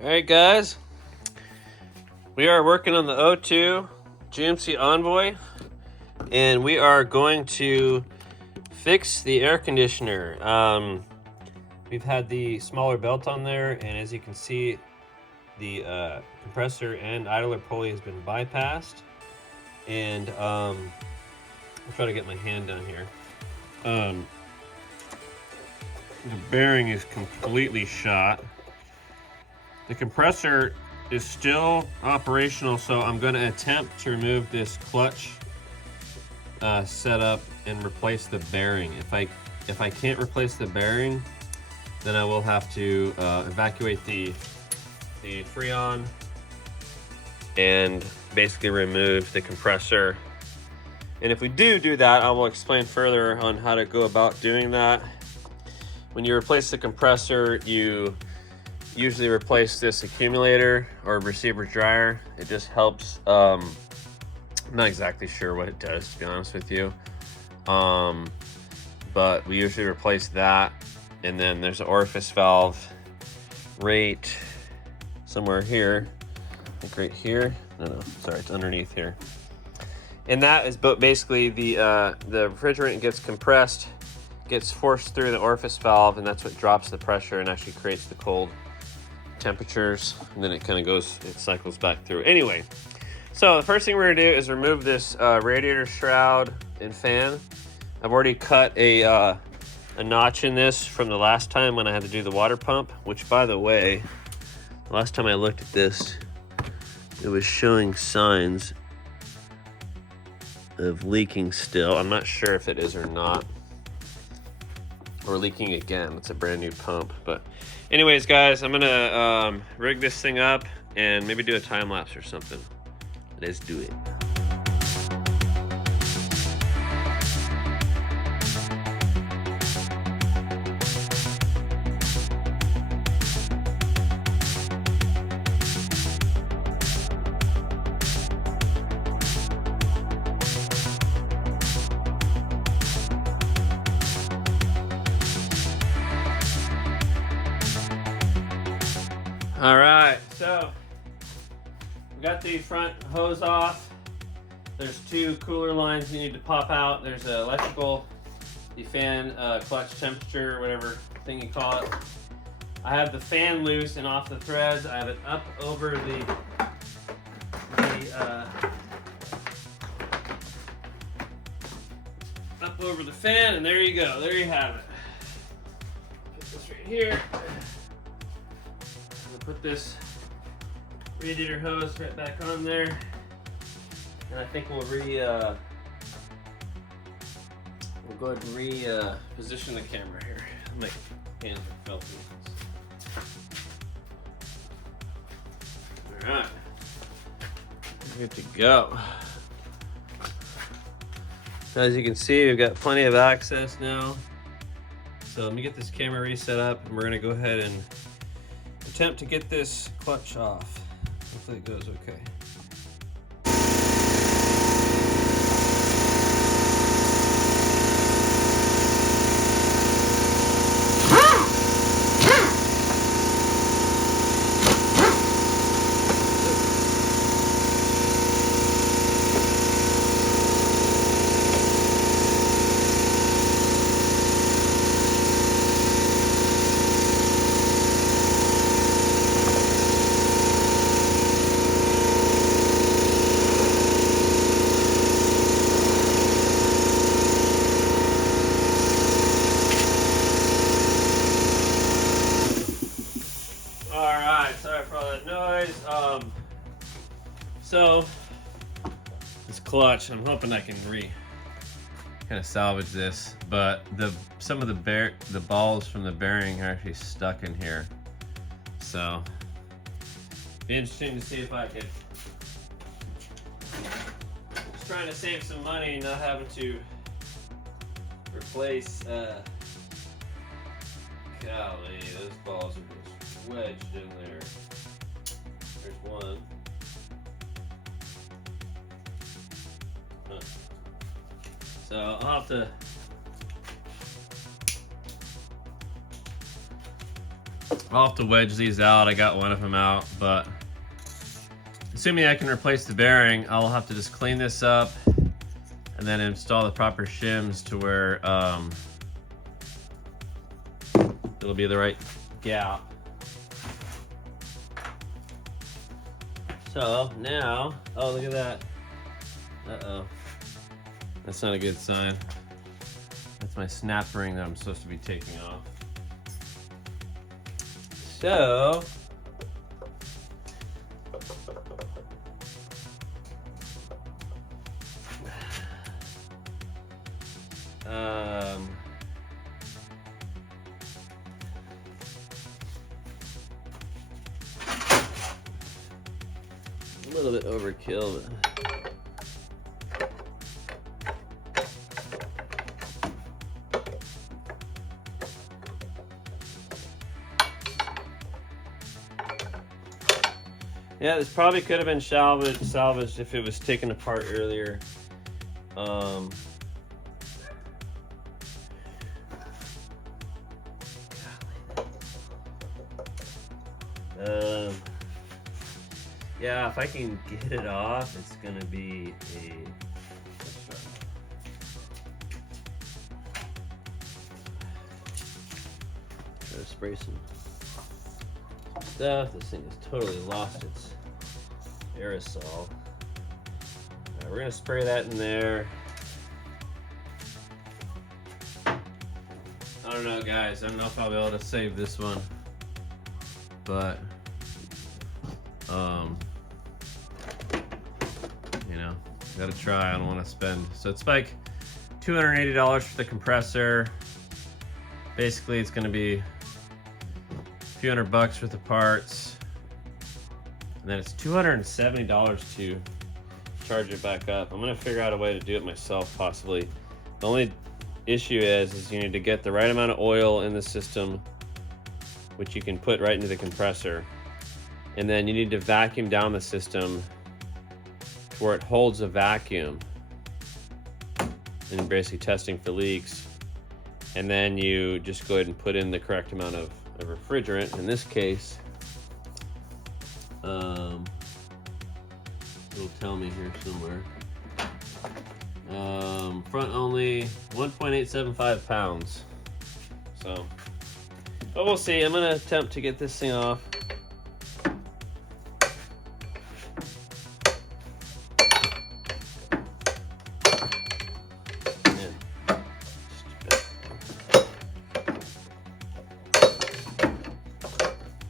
Alright guys, we are working on the O2 GMC Envoy, and we are going to fix the air conditioner. We've had the smaller belt on there, and as you can see, the compressor and idler pulley has been bypassed, and I'll try to get my hand down here. The bearing is completely shot. The compressor is still operational, so I'm going to attempt to remove this clutch setup and replace the bearing. If I can't replace the bearing, then I will have to evacuate the Freon and basically remove the compressor. And if we do that, I will explain further on how to go about doing that. When you replace the compressor, you usually replace this accumulator or receiver dryer. It just helps. I'm not exactly sure what it does, to be honest with you. But we usually replace that. And then there's an orifice valve right somewhere here. I think right here. No, sorry, it's underneath here. And that is basically the refrigerant gets compressed, gets forced through the orifice valve, and that's what drops the pressure and actually creates the cold temperatures, and then it kind of goes, it cycles back through. Anyway, so the first thing we're gonna do is remove this radiator shroud and fan. I've already cut a notch in this from the last time when I had to do the water pump, which, by the way, the last time I looked at this, it was showing signs of leaking still. I'm not sure if it is or not, or leaking again. It's a brand new pump. But anyways, guys, I'm gonna rig this thing up and maybe do a time lapse or something. Let's do it. All right, so we got the front hose off. There's two cooler lines you need to pop out. There's an electrical, the fan clutch temperature, whatever thing you call it. I have the fan loose and off the threads. I have it up over the fan, and there you go. There you have it. Get this right here. Put this radiator hose right back on there, and I think we'll go ahead and position the camera here. My hands are filthy. All right, we're good to go. As you can see, we've got plenty of access now. So let me get this camera reset up, and we're gonna go ahead and attempt to get this clutch off. Hopefully it goes okay. Sorry for all that noise. So this clutch, I'm hoping I can kind of salvage this, but some of the balls from the bearing are actually stuck in here. So it'd be interesting to see if I could. Just trying to save some money, not having to replace. Golly, those balls are just wedged in there. There's one. Huh. So I'll have to I'll have to wedge these out. I got one of them out, but assuming I can replace the bearing, I'll have to just clean this up and then install the proper shims to where it'll be the right gap. So now, oh, look at that. Uh-oh. That's not a good sign. That's my snap ring that I'm supposed to be taking off. So, a little bit overkill, but yeah, this probably could have been salvaged if it was taken apart earlier. Yeah, if I can get it off, it's gonna be a. Try to spray some stuff. This thing has totally lost its aerosol. All right, we're gonna spray that in there. I don't know, guys. I don't know if I'll be able to save this one, but you know, gotta try. I don't want to spend. So it's like $280 for the compressor. Basically, it's gonna be a few $100 worth of parts, and then it's $270 to charge it back up. I'm gonna figure out a way to do it myself, possibly. The only issue is you need to get the right amount of oil in the system, which you can put right into the compressor, and then you need to vacuum down the system to where it holds a vacuum, and basically testing for leaks. And then you just go ahead and put in the correct amount of refrigerant. In this case, it'll tell me here somewhere. Front only, 1.875 pounds. So, but we'll see. I'm gonna attempt to get this thing off.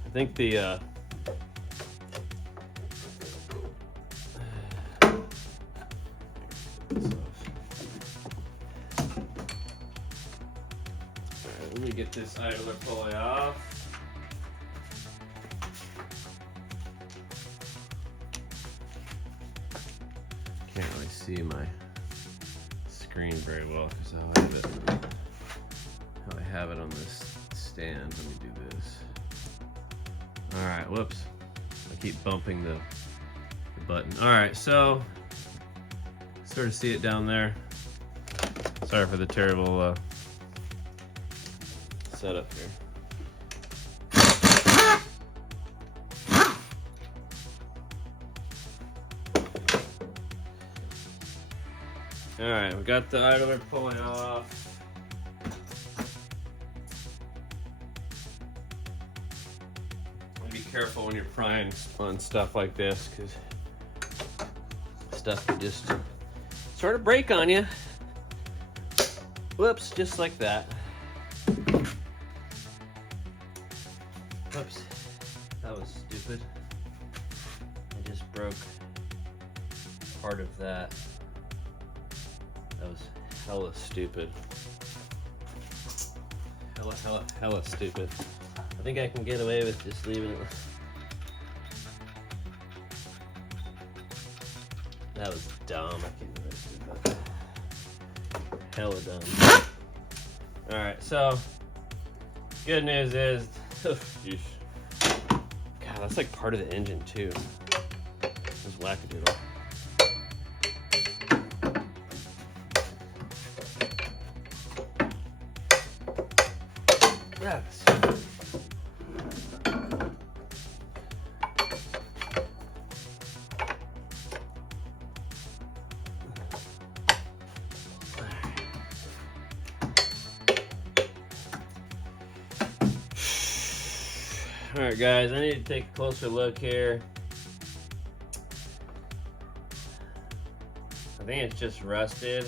I think the let me get this idler pulley off. Can't really see my screen very well because how I have it on this stand. Let me do this. All right, whoops. I keep bumping the button. All right, so sort of see it down there. Sorry for the terrible setup here. All right, we got the idler pulling off. Be careful when you're prying on stuff like this, because stuff could just sort of break on you. Whoops, just like that. Whoops, that was stupid. I just broke part of that. That was hella stupid. Hella stupid. I think I can get away with just leaving it. That was dumb. I can't believe I did that. Hella dumb. Alright, so good news is, God, that's like part of the engine too. This wackadoodle. Yes. Alright guys, I need to take a closer look here. I think it's just rusted.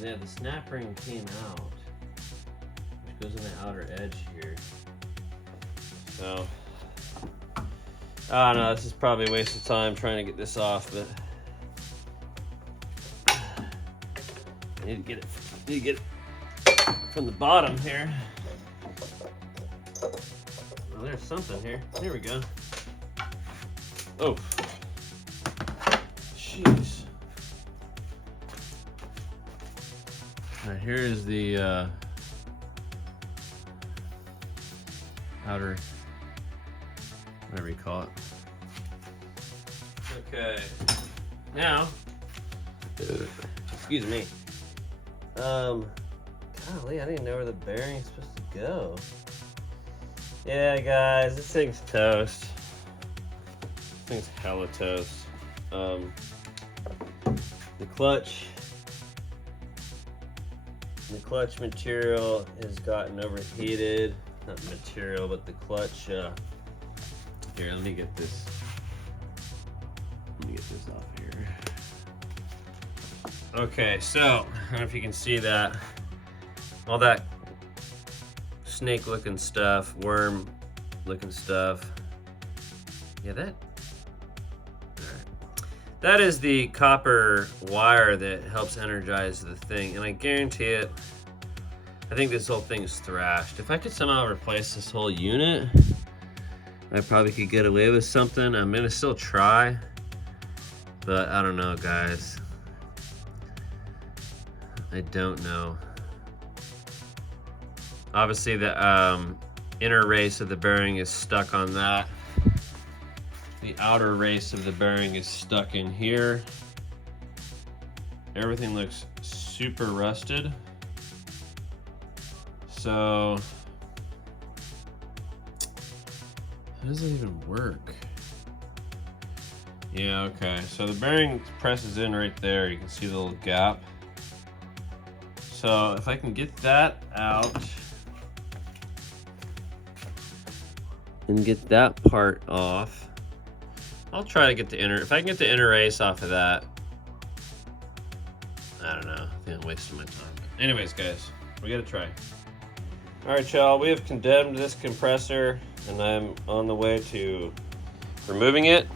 Yeah, the snap ring came out, which goes on the outer edge here. So, I don't know, this is probably a waste of time trying to get this off, but I need to get it from the bottom here. Well, there's something here. There we go. Oh, jeez. All right, here is the outer, whatever you call it. Okay, now, excuse me. Golly, I didn't know where the bearing's supposed to go. Yeah, guys, this thing's toast. This thing's hella toast. The clutch material has gotten overheated. Not material, but the clutch. Here, let me get this. Off here. Okay, so I don't know if you can see that. All that snake-looking stuff, worm-looking stuff. Yeah, that. That is the copper wire that helps energize the thing, and I guarantee it, I think this whole thing is thrashed. If I could somehow replace this whole unit, I probably could get away with something. I'm gonna still try, but I don't know, guys. I don't know. Obviously, the inner race of the bearing is stuck on that. The outer race of the bearing is stuck in here. Everything looks super rusted. So, how does it even work? Yeah, okay. So the bearing presses in right there. You can see the little gap. So if I can get that out and get that part off, I'll try to get the inner, if I can get the inner race off of that, I don't know, I think I'm wasting my time. Anyways, guys, we gotta try. All right, y'all, we have condemned this compressor and I'm on the way to removing it.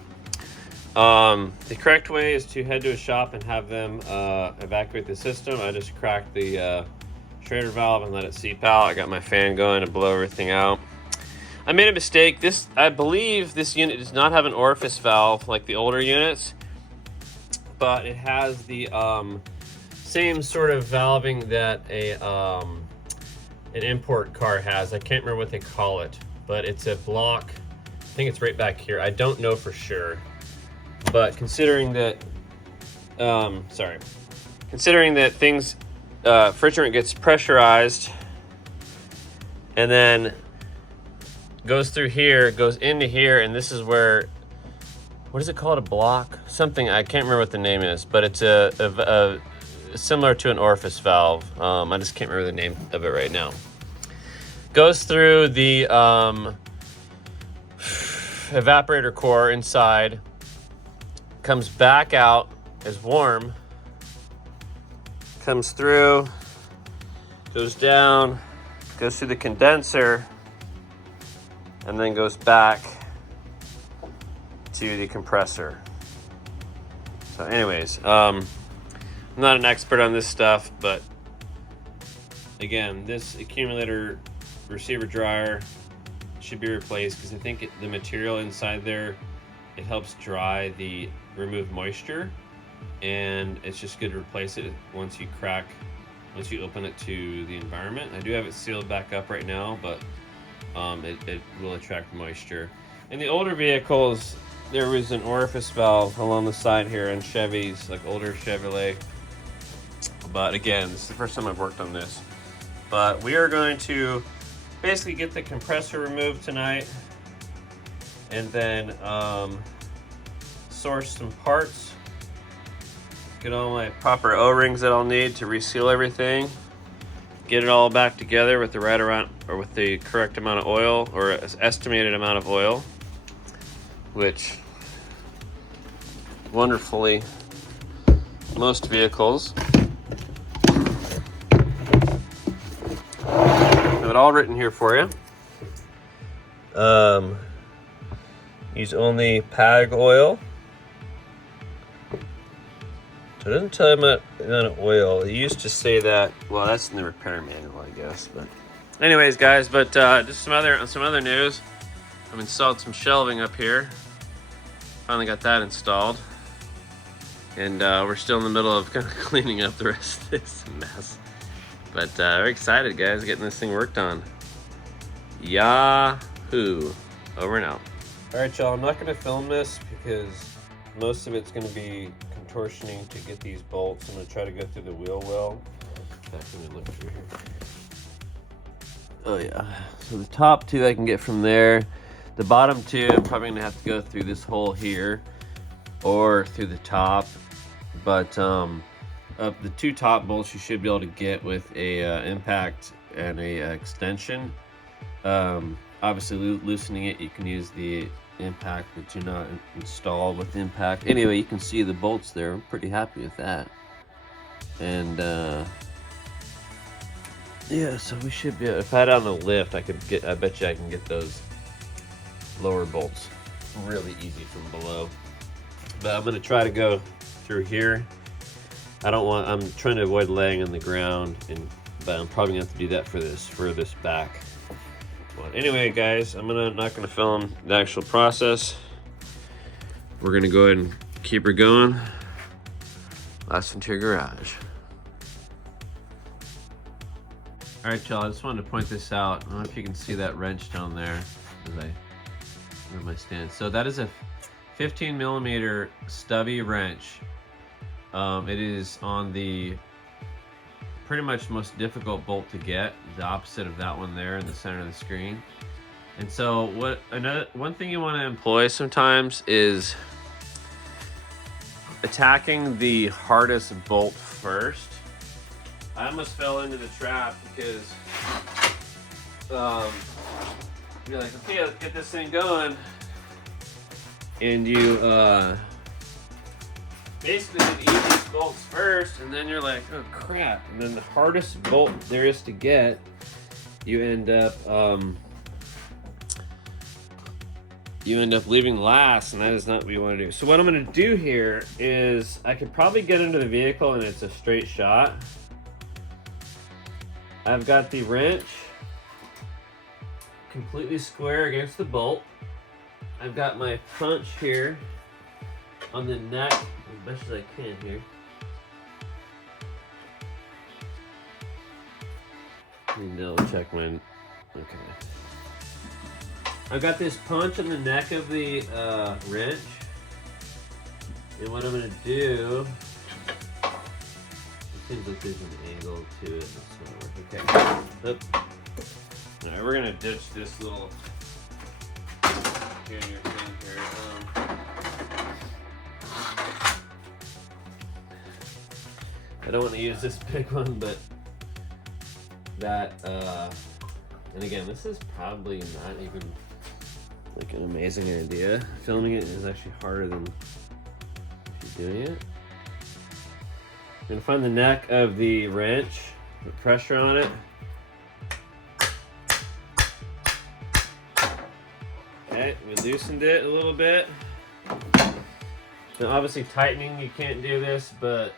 The correct way is to head to a shop and have them evacuate the system. I just cracked the Schrader valve and let it seep out. I got my fan going to blow everything out. I made a mistake. I believe this unit does not have an orifice valve like the older units, but it has the same sort of valving that an import car has. I can't remember what they call it, but it's a block. I think it's right back here. I don't know for sure, but considering that, considering that things, refrigerant gets pressurized and then goes through here, goes into here, and this is where, what is it called, a block? Something, I can't remember what the name is, but it's a similar to an orifice valve. I just can't remember the name of it right now. Goes through the evaporator core inside, comes back out as warm, comes through, goes down, goes through the condenser, and then goes back to the compressor. So anyways, I'm not an expert on this stuff, but again, this accumulator receiver dryer should be replaced because I think the material inside there, it helps dry the removed moisture, and it's just good to replace it once you open it to the environment. I do have it sealed back up right now, but it will attract moisture. In the older vehicles, there was an orifice valve along the side here in Chevys, like older Chevrolet. But again, this is the first time I've worked on this. But we are going to basically get the compressor removed tonight, and then source some parts Get all my proper O-rings that I'll need to reseal everything. Get it all back together with the right amount, or with the correct amount of oil, or estimated amount of oil, which wonderfully most vehicles have it all written here for you. Use only PAG oil. So it doesn't tell you about the amount of oil. It used to say that. Well, that's in the repair manual, I guess. But, anyways, guys. But just some other news. I've installed some shelving up here. Finally got that installed, and we're still in the middle of kind of cleaning up the rest of this mess. But we're excited, guys, getting this thing worked on. Yahoo! Over and out. All right, y'all. I'm not going to film this because most of it's going to be contortioning to get these bolts. I'm going to try to go through the wheel well. In fact, let me look through here. Oh yeah. So the top two I can get from there. The bottom two I'm probably going to have to go through this hole here or through the top. But the two top bolts you should be able to get with a impact and a extension. Obviously loosening it, you can use the impact that do not install with impact. Anyway, you can see the bolts there. I'm pretty happy with that. And yeah, so we should be, if I had on a lift, I bet you I can get those lower bolts really easy from below. But I'm gonna try to go through here. I'm trying to avoid laying on the ground, but I'm probably gonna have to do that for this back. But anyway, guys, I'm not gonna film the actual process. We're gonna go ahead and keep her going. Last into your garage. All right, y'all, I just wanted to point this out. I don't know if you can see that wrench down there where my stand. So that is a 15 millimeter stubby wrench. It is on the pretty much most difficult bolt to get, the opposite of that one there in the center of the screen. And so one thing you want to employ sometimes is attacking the hardest bolt first. I almost fell into the trap because you're like, okay, let's get this thing going, and you basically do the easiest bolts first, and then you're like, oh crap, and then the hardest bolt there is to get, you end up leaving last, and that is not what you want to do. So what I'm going to do here is I could probably get into the vehicle and it's a straight shot. I've got the wrench completely square against the bolt. I've got my punch here on the neck as best as I can here. Let me double check my, okay. I've got this punch on the neck of the wrench. And what I'm gonna do, it seems like there's an angle to it. That's not working. Okay. Oop. All right, we're gonna ditch this little thing here. I don't want to use this big one, but that, and again, this is probably not even like an amazing idea. Filming it is actually harder than doing it. I'm gonna find the neck of the wrench, put pressure on it. Okay, we loosened it a little bit. Now obviously tightening, you can't do this, but,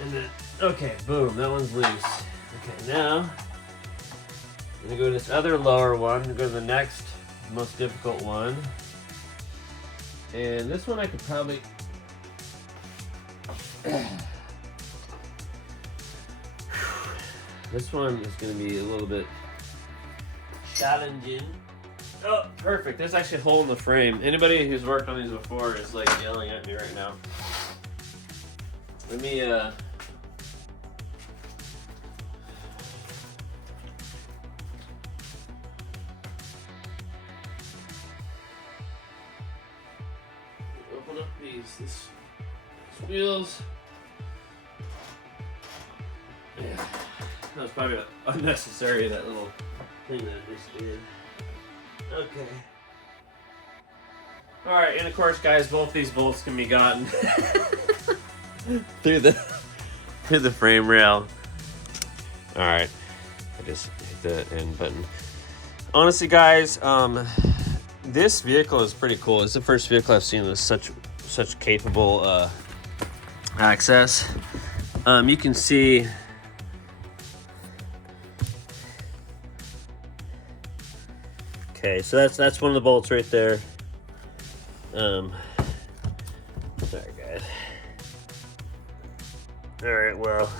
and then, okay, boom, that one's loose. Okay, now, I'm gonna go to this other lower one, go to the next most difficult one. And this one I could probably, this one is gonna be a little bit challenging. Oh, perfect. There's actually a hole in the frame. Anybody who's worked on these before is like yelling at me right now. Let me, open up this wheels. Yeah, that was probably unnecessary, that little thing that I just did. Okay. Alright, and of course, guys, both these bolts can be gotten through the frame rail. Alright, I just hit the end button. Honestly, guys, this vehicle is pretty cool. It's the first vehicle I've seen with such capable access. You can see okay, so that's one of the bolts right there. Sorry, guys. All right, well,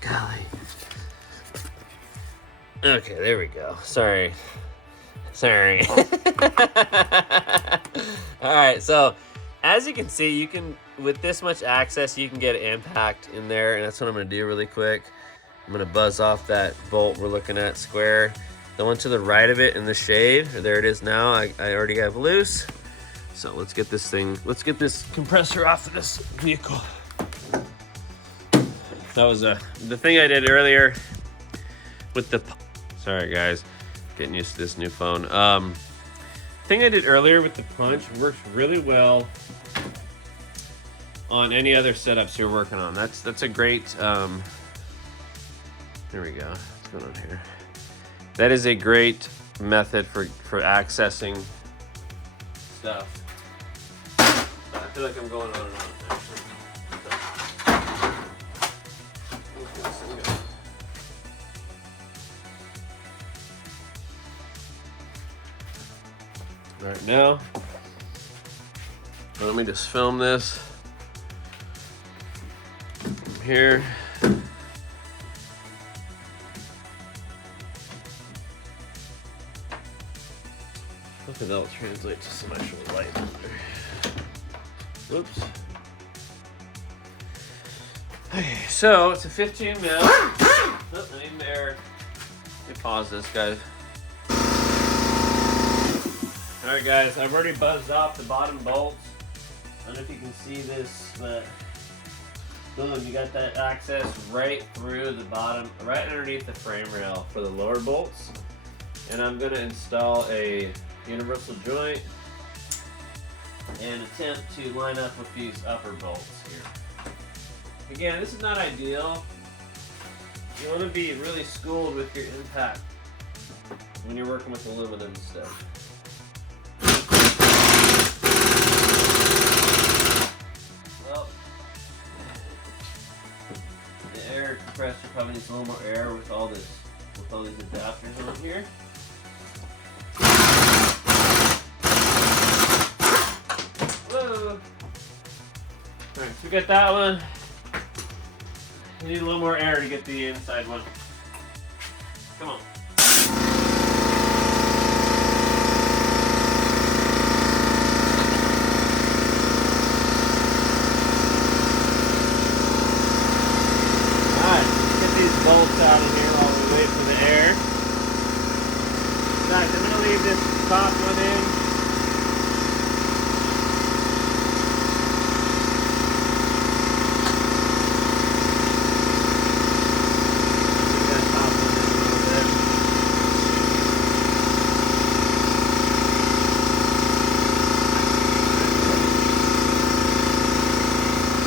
golly. Okay, there we go. Sorry. All right, so as you can see, you can, with this much access, you can get impact in there, and that's what I'm gonna do really quick. I'm gonna buzz off that bolt we're looking at, square. The one to the right of it in the shade, there it is now. I already have loose. So let's get this compressor off of this vehicle. That was the thing I did earlier with the, sorry guys, getting used to this new phone. Thing I did earlier with the punch works really well on any other setups you're working on. That's a great, there we go, what's going on here? That is a great method for accessing stuff. I feel like I'm going on and on, actually. All right, now, let me just film this from here. Hopefully that'll translate to some actual light in there. Whoops. Okay, so it's a 15 mil. Oh, I need air. Let me pause this, guys. Alright guys, I've already buzzed off the bottom bolts. I don't know if you can see this, but boom, you got that access right through the bottom, right underneath the frame rail for the lower bolts. And I'm going to install a universal joint and attempt to line up with these upper bolts here. Again, this is not ideal. You want to be really schooled with your impact when you're working with aluminum stuff. Well, the air compressor probably needs a little more air with all these adapters on here. Whoa! Alright, so we got that one. We need a little more air to get the inside one. Come on. Alright, let's get these bolts out of here while we wait for the air. Guys, I'm going to leave this top one in.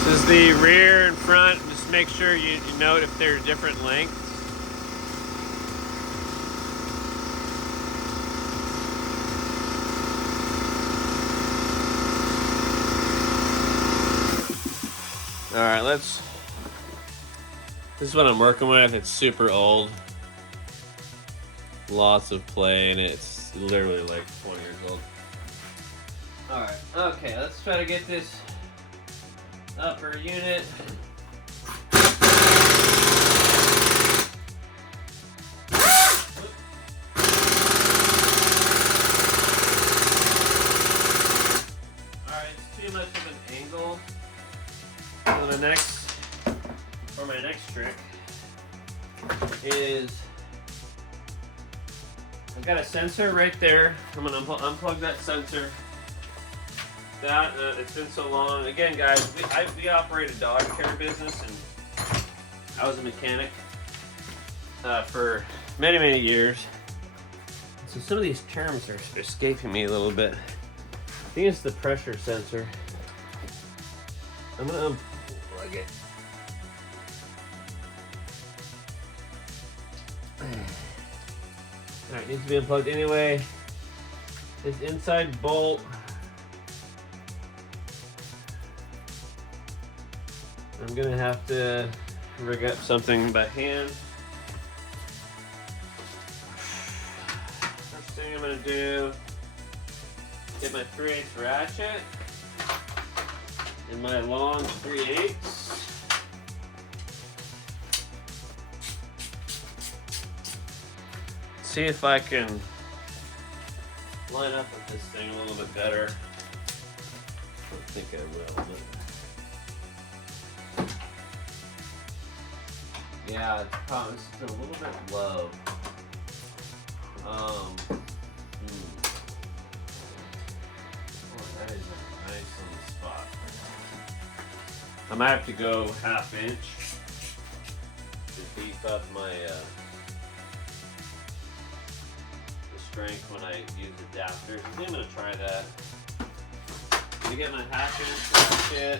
This is the rear and front. Just make sure you note if they're different lengths. All right, this is what I'm working with. It's super old. Lots of play in it. It's literally like 20 years old. All right, okay, let's try to get this upper unit. Alright, it's too much of an angle. So my next trick is I've got a sensor right there. I'm gonna unplug that sensor. that. It's been so long. Again, guys, we operate a dog care business, and I was a mechanic for many, many years. So some of these terms are escaping me a little bit. I think it's the pressure sensor. I'm gonna unplug it. Alright, needs to be unplugged anyway. This inside bolt. I'm gonna have to rig up something by hand. First thing I'm gonna do, get my 3/8 ratchet and my long 3/8. See if I can line up with this thing a little bit better. I don't think I will, but yeah, it's probably a little bit low. Oh, that is a nice little spot. I might have to go 1/2 inch to beef up my strength when I use adapters. I think I'm going to try that. I'm going to get my 1/2 inch ratchet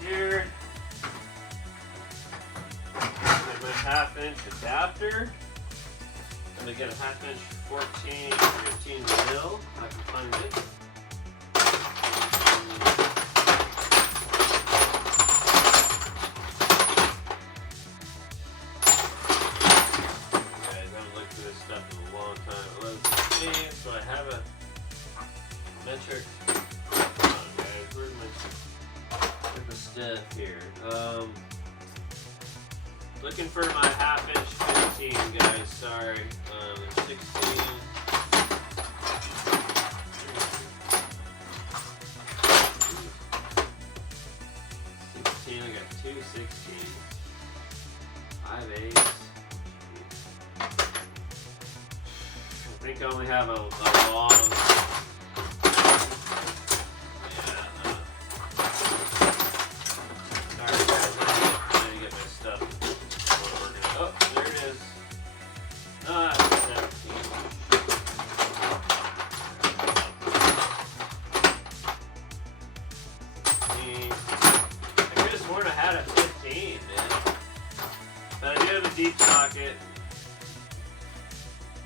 here. Get my 1/2 inch adapter. I'm going to get a 1/2 inch 14, 15 mil. I can find it. So I have a metric. Come on, guys. Where's the stuff here? Looking for my 1/2 inch 15, guys. Sorry. 16. 16. I got 2 16s. 5/8. I think I only have a long. Sorry guys, I need to get my stuff. Oh, there it is. Ah, 17. I could have sworn I had a 15, man. But I do have a deep socket.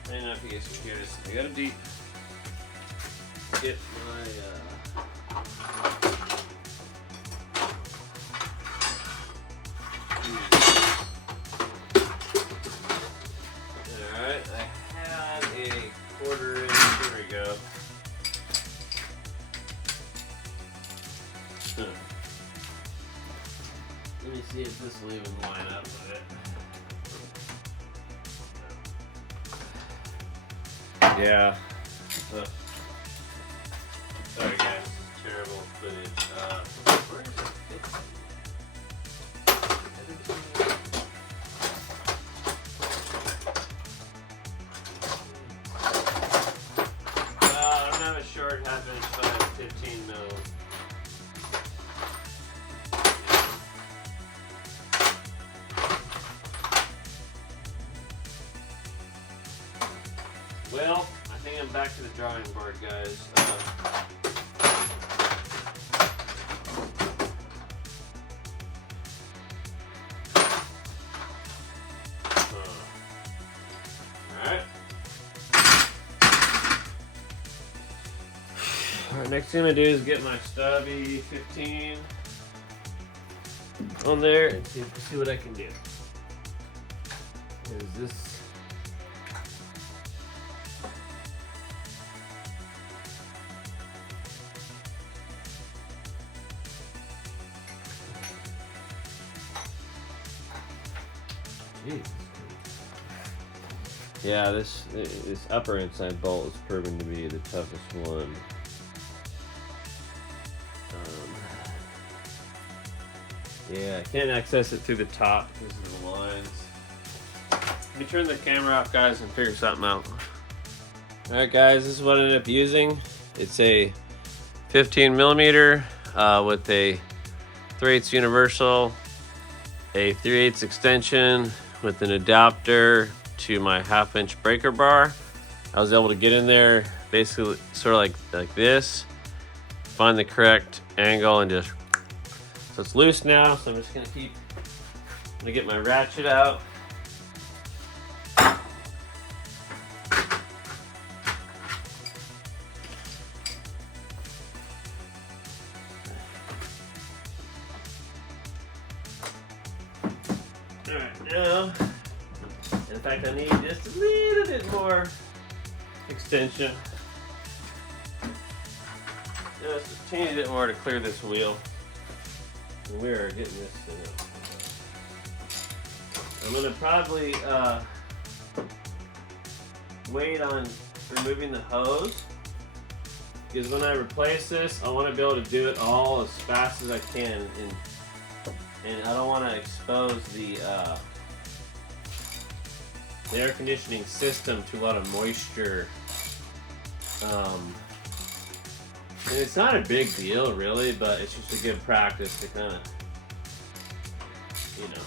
I don't know if you guys can hear this. I gotta get my alright, I had a 1/4 inch. Here we go. Let me see if this will even line up with it. Yeah. Sorry guys, this is terrible footage. Where is it? I'm not a short 1/2 inch, but 15 mil. Well, I think I'm back to the drawing board, guys. Alright. Alright, next thing I'm going to do is get my stubby 15 on there and see what I can do. Is this... Yeah, this upper inside bolt is proving to be the toughest one. Yeah, I can't access it through the top because of the lines. Let me turn the camera off, guys, and figure something out. Alright guys, this is what I ended up using. It's a 15 millimeter with a 3/8 universal, a 3/8 extension with an adapter to my 1/2 inch breaker bar. I was able to get in there basically sort of like this, find the correct angle, and just, so it's loose now. So I'm just gonna get my ratchet out. Alright, now, in fact, I need just a little bit more extension. Just a teeny bit more to clear this wheel. And we are getting this thing up. I'm going to probably wait on removing the hose, because when I replace this, I want to be able to do it all as fast as I can, and I don't want to expose the air conditioning system to a lot of moisture. And it's not a big deal really, but it's just a good practice to kind of, you know.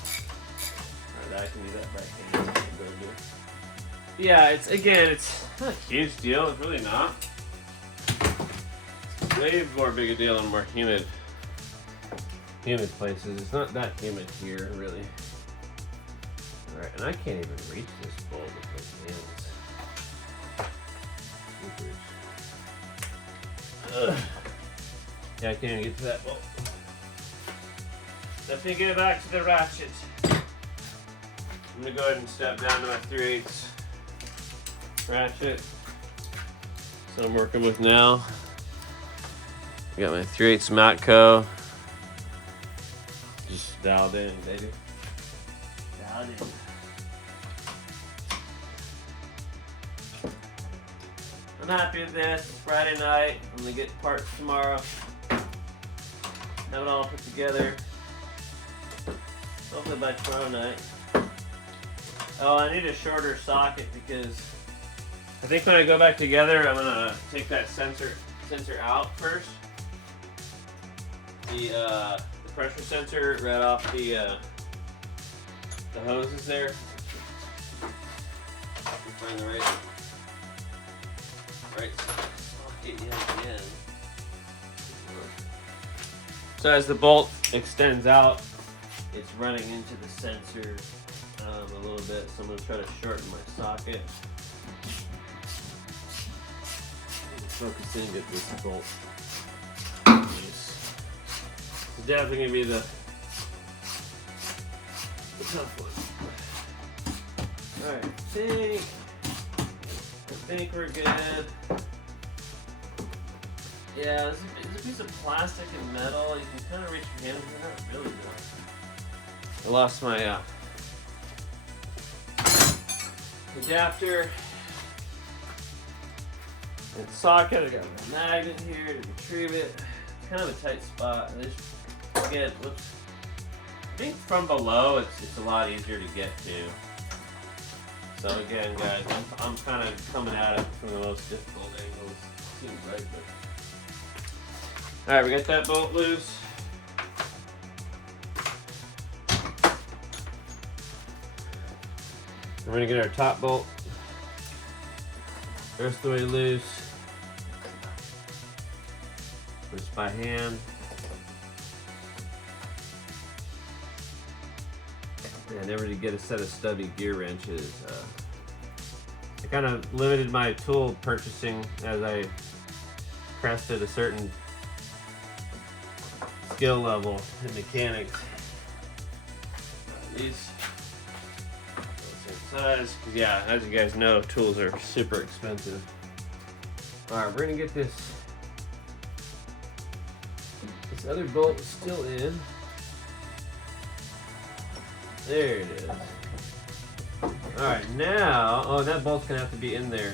Alright, I can do that by hand. Yeah, it's not a huge deal. It's really not. It's way more big a deal in more humid places. It's not that humid here, really. Alright, and I can't even reach this bolt with those hands. Ugh. Yeah, I can't even get to that bolt. Let me get back to the ratchet. I'm gonna go ahead and step down to my 3/8 ratchet. So I'm working with now. I got my 3/8 Matco. Just dialed in, baby. Dialed in. I'm happy with this. It's Friday night. I'm gonna get parts tomorrow. Have it all put together. Hopefully by tomorrow night. Oh, I need a shorter socket because I think when I go back together, I'm gonna take that sensor out first. The pressure sensor right off the hoses there. Find the right socket yet again. So as the bolt extends out, it's running into the sensor a little bit. So I'm going to try to shorten my socket. Focus in, get this bolt loose. It's definitely going to be the tough one. Alright, I think we're good. Yeah, there's a piece of plastic and metal. You can kind of reach your hand, but not really good. I lost my adapter and socket. I got my magnet here to retrieve it. It's kind of a tight spot. I just get, whoops. I think from below it's a lot easier to get to. So again, guys, I'm kind of coming at it from the most difficult angles. Seems like, but. Alright, we got that bolt loose. We're going to get our top bolt the rest of the way loose. Just by hand. Yeah, I never did get a set of stubby gear wrenches. I kind of limited my tool purchasing as I crested a certain skill level in mechanics. These same size, because yeah, as you guys know, tools are super expensive. Alright, we're gonna get this other bolt still in. There it is. Alright, now, oh, that bolt's gonna have to be in there.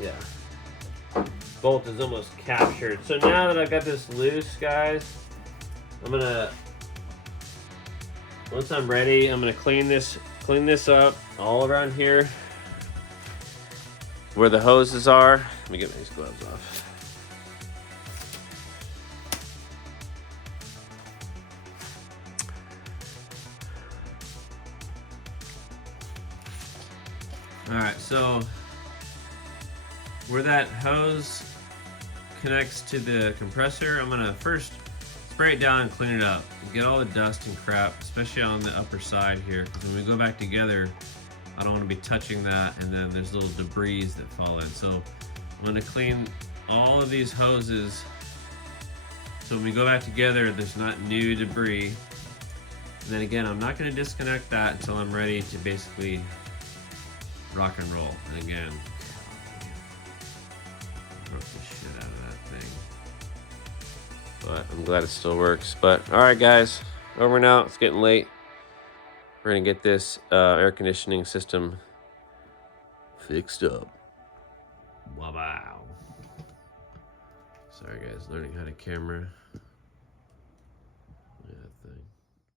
Yeah. Bolt is almost captured. So now that I've got this loose, guys, I'm gonna, once I'm ready, I'm gonna clean this up all around here where the hoses are. I'm me get these gloves off. All right, so where that hose connects to the compressor, I'm gonna first spray it down and clean it up. Get all the dust and crap, especially on the upper side here, because when we go back together, I don't want to be touching that, and then there's little debris that fall in. So I'm gonna clean all of these hoses, so when we go back together, there's not new debris. And then again, I'm not gonna disconnect that until I'm ready to basically rock and roll. And again, broke the shit out of that thing. But I'm glad it still works. But all right, guys, over and out. It's getting late. We're gonna get this air conditioning system fixed up. Wow. Sorry, guys, learning how to camera.